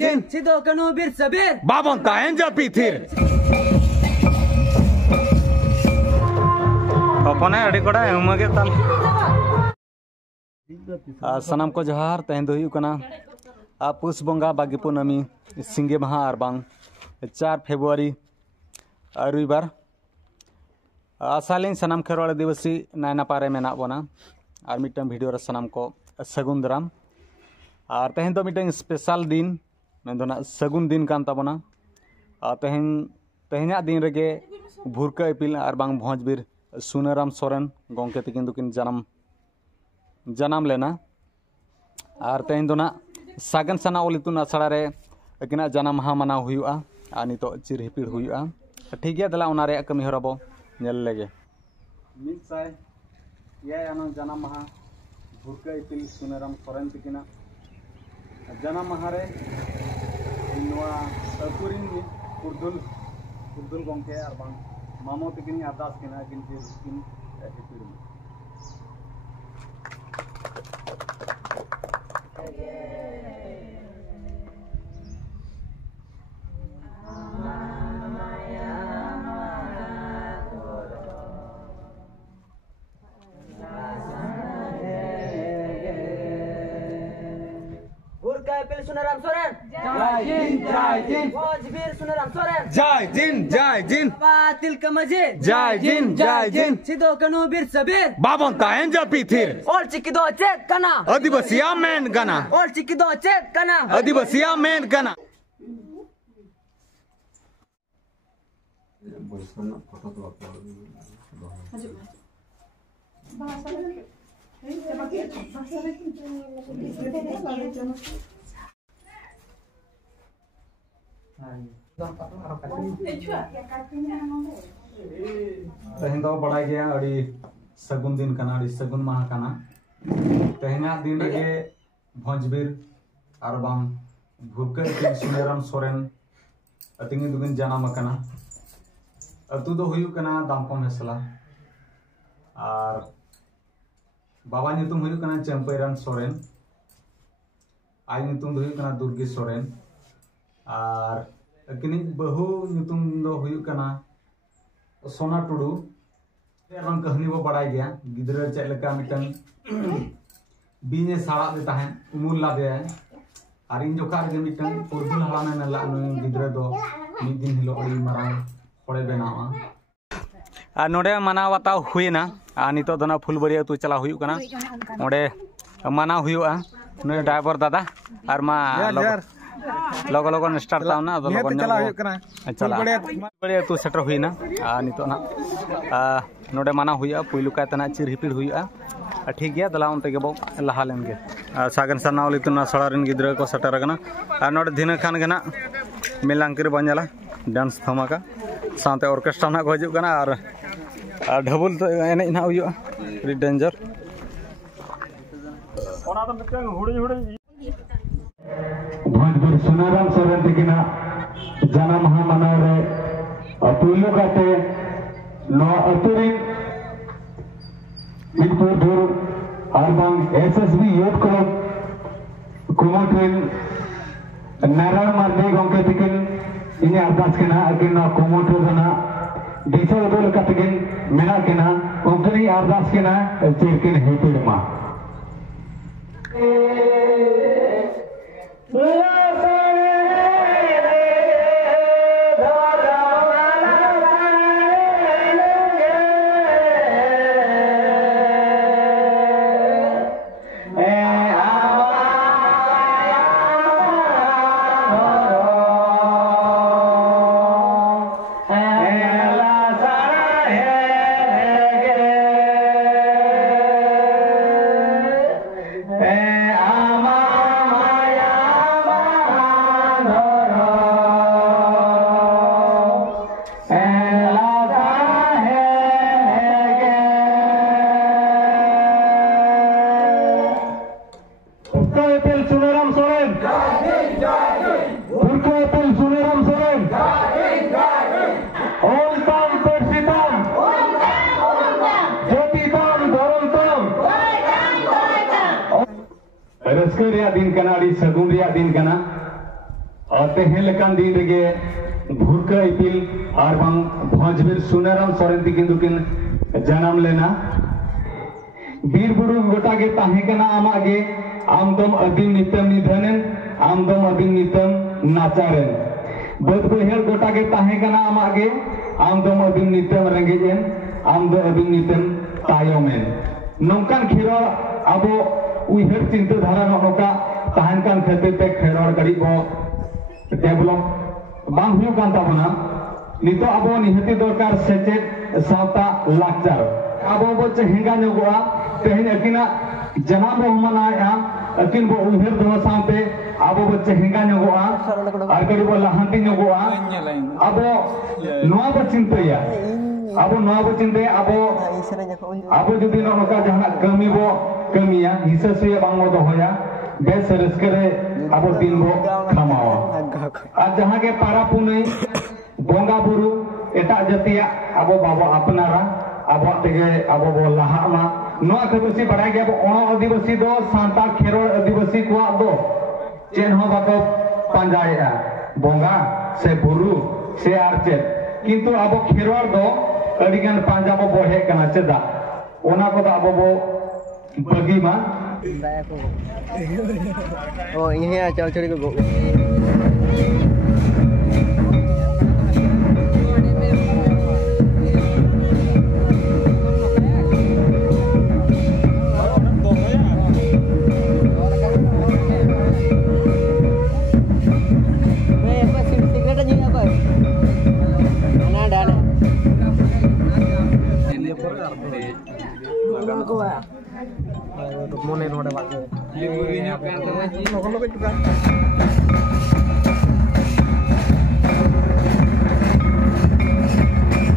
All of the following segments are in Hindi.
Jin Sido Kanu Bir Sabir Babon tahan japitir Opone adi koda emage tal sanam ko johar tehen do huyuk kana Pus bonga bagi punami Singge maha arbang 4 Februari Ruibar Asalin sanam kherwal divasi naina pare menak bona ar mitang video ra sanam ko sagun daram ar tehen do mitang special din mendona sagun din kan tabona tehenya din rege Bhurka ipil ar bang Bhojbir Sunaram Soren gongke tikin dukin janam lena ar tehen dona sagan sana olitun asarare akina janam maha mana huyu'a ani to chir hipir huyu'a ठीक है दला उनारे कमी हरबो नेल लेगे मिल साय ये अन जना महा भुरका इपिल सुनेराम सोरेन तिकिना जना महारे नोआ अपुरिन कुर्दुल गंके आर बांग मामो तिकिनी अरदास किना किन हिपिर Sunaram Soren Jai Jin Bhojbir Sunaram Soren Jai Jin Batil Kamaje Jai Jin Sido Kanu Bir Sabir Babon tahan japitir Ol Chikido Chet Kana Adibasiya men gana Ol Chikido Chet Kana Adibasiya men gana तहें तो बड़ा गया अड़ी सगुन दिन कना अड़ी सगुन माह कना तहेना दिन रगे भोजबीर आरबाम भुरका इपिल सुनेराम सोरेन अतिंगी दुगिन जानाम कना अतु दो हुयु कना दामपम हेसला आर बाबा नितुम हुयु कना चंपैराम सोरेन आई नितुम दो हुयु कना दुर्गी सोरेन आर अकिनी बहु नितुम दो हुयु कना सोना टुडू एरन कहानी वो बड़ा गया गिदरा चेक लका मिटन बीने साड़ा दे ताहें उमुल ला दे आर इन जोखा रे मिटन पुरदुल हलाना नला गिदरा दो मिद दिन हिलो अड़ी मारांग होड़े बनावा आ नोडे माना वाता हुइना आ नितो दना फुलबरिया तु चला हुयु कना ओडे माना हुयुआ नुय ड्राइवर दादा आर मा लगन स्टार्ट ताव ना लगन चला हुयु कना चला बड़े तु सेटर हुइना आ नितो ना नोडे माना हुइया पुइलु का तना चिर हिपिर हुइया ठीक गया दला उनते के बो लहा लेनगे सागन सनावली तुना सड़ारिन गिद्रा को सेटर कना आ नोडे दिन खान गना मिलांकिर बंजला डांस थमाका साथे ऑर्केस्ट्रा ना को हजु कना और ढबुल तो एने ना हुइया रि डेंजर ओना तो मिटन हुड़ी भोजपुर सुनाराम सोरेन तिकिना जाना महा मनावरे पुइलु काते नो अतुरिन मिटपुर धुर आरबांग एसएसबी यूथ क्लब कुमोट्रिन नारायण मार्दी गंके तिकिन इने अरदास केना अकिन नो कुमोट्रो दना दिशा उदुल कातिकिन मेना केना उनकरी अरदास केना चिरकिन हेपिडमा दिन कना सगुन दिन कना तेहन लेकान दिन रेगे भुरका इपिल और बांग भोजबीर सुनेराम सोरेन तिकिन दुकिन जन्म लेना बीर बुरु गोटा के ताहे कना आमागे आमदम अदिम नितम निधनेन आमदम अदिम नितम नाचारेन बद बहेर गोटा के ताहे कना आमागे आमदम अदिम नितम रेंगेजेन आमदो अदिम नितम तायोमेन नौकान खिरो अबो उइहर चिंता धारा नोका ताहन कान खेते ते खेरोड़ कड़ी को डेवलप बांग हुयु कान ताबोना नितो अबो निहति दरकार सेचेत सावता लाक्चर अबो बो चहेंगा नगोआ तेहन अकिना जनाब मनाया अकिन बो उहेर दो साथे अबो बो चहेंगा नगोआ आर कड़ी बो लहांती नगोआ अबो नोआ बो चिंतया अबो नोआ बो चिंते अबो जुदी नोका जहाना कमी बो कमिया हिस्सा से बांगो दोहया बेस रस्करे अबो दिन बो खमावा आज जहां के पारा पुनई बोंगा बुरु एटा जतिया अबो बाबो अपनारा अबो तेगे अबो बो लहामा नोआ खबसी बड़ा गया ओणो आदिवासी दो सांता खेरोड़ आदिवासी को दो चेन हो बाको पंजाया बोंगा से बुरु से आरचे किंतु अबो खेरोड़ दो अडिगन पांजा बो बोहे कना चेदा ओना को अबो बो बगी मा oh ini ya cari go Mone node bago. Liburinya kan lo juga.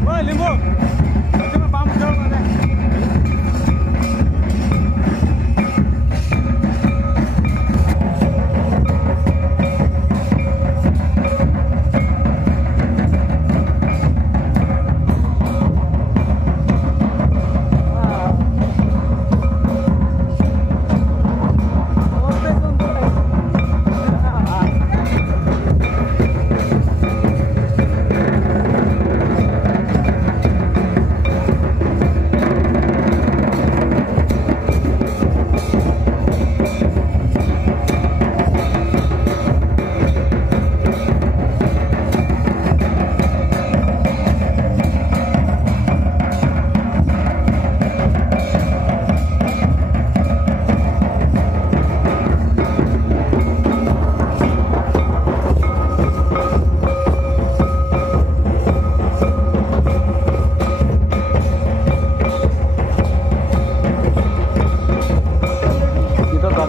Woi limbo. Macam pam jauh ada.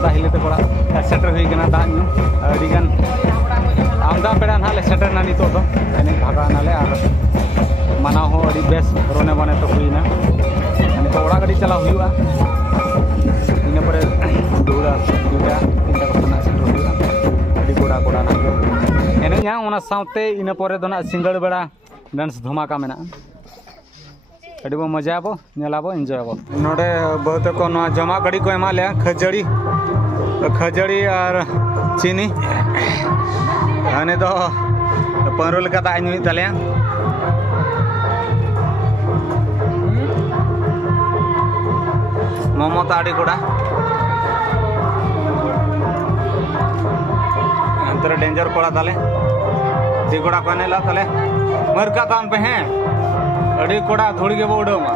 सेटर हुई गना दाग नु अडिगन आमदा पेड़ा ना ले सेटर ना नितो दो एने भागा ना ले आर माना हो अडी बेस रोने बने तो हुई ना एने तो ओड़ा गडी चला हुआ इने परे दूरा दूरा इंटा को ना सेटर हुआ अडी गोड़ा गोड़ा ना एने या ओना साउते इने परे दो ना सिंगल बेड़ा डांस धमाका मेना अडी बो मजा आबो नेलाबो एंजॉय आबो नोडे बहुत को ना जमा गडी को एमा ले खजड़ी और चीनी अने तो पंद्रह का दाग नुई तले मोमो ताड़ी कोड़ा अंतर डेंजर कोड़ा तले दी कोड़ा कोने ला तले मरका तान पे हैं अड़ी कोड़ा थोड़ी के बोड़ो मा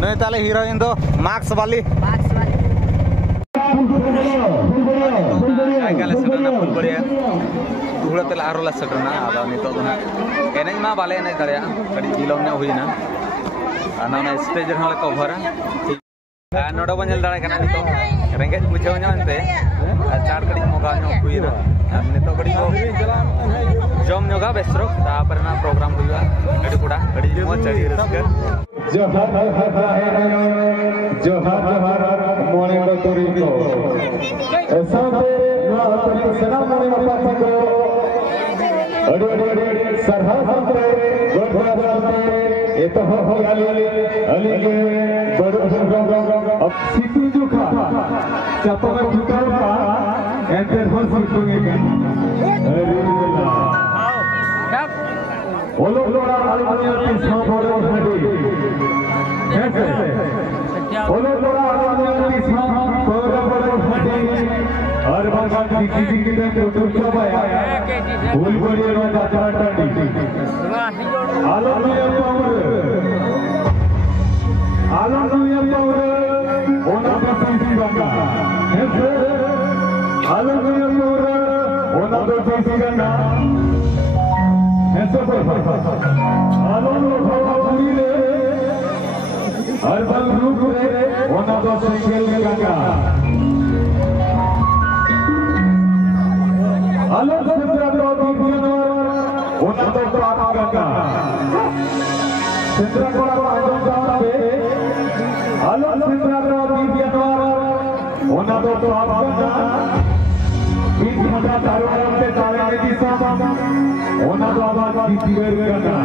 नहीं ताले हीरोइन दो मार्क्स वाली बढ़िया दुहड़ा तेल आरो ला सेटरना आदा नितो दो ना एने मा बाले एने दड़या कड़ी बिलोम ने हुईना आना ना स्टेज रे कवर नोडो बनेल दाड़े कना नितो रेंगे बुझाव ᱧᱟᱢते चार कड़ी मोगा ᱧᱚᱜ हुईना नितो कड़ी को जम ᱧᱚᱜᱟ बेसरो तापर ना प्रोग्राम हुईगा कड़ी कुड़ा कड़ी मो चढ़ी रस्कर जोहार मोने को तोरी को ऐसा ना तोरी सना मोने पापा को अड़ी सरहा संते गोठा संते ये तो हो अली के बड़ो अब सीतू जोखा चापा में फुका का एंटर हो सीतूगे ओलो लोड़ा अलमानिया की सांभोड़ो हडी कैसे ओलो लोड़ा अलमानिया की सांभोड़ो हडी हर बागा किसी की ने तो चबाया भूल पड़ी रो जाता टाडी हालेलुया पावर ओना तो सीसी गंगा कैसे हालेलुया पावर ओना तो सीसी गंगा ऐसे आलो भावा पूरी ले हर बल रूप रे होना तो संकेल के गंगा आलो सिद्रा तो दीपियानो होना तो आप गंगा सिद्रा को आदम जान पे आलो सिद्रा तो दीपियानो होना तो आप गंगा बीच मजा तारवार पे तारे में दिशा होना तो आवाज दीदी करना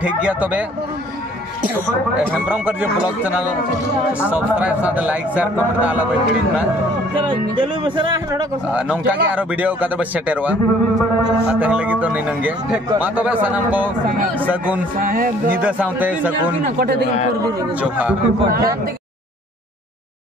ठीक गया तबे हेम्ब्रम कर जो ब्लॉग चैनल सब्सक्राइब साथ लाइक शेयर कमेंट आला बैठिन ना नोंका के आरो वीडियो का तो सेटेरवा आते लगी तो नहीं नंगे मा तबे सनम को सगुन निदा साउंते सगुन जोहार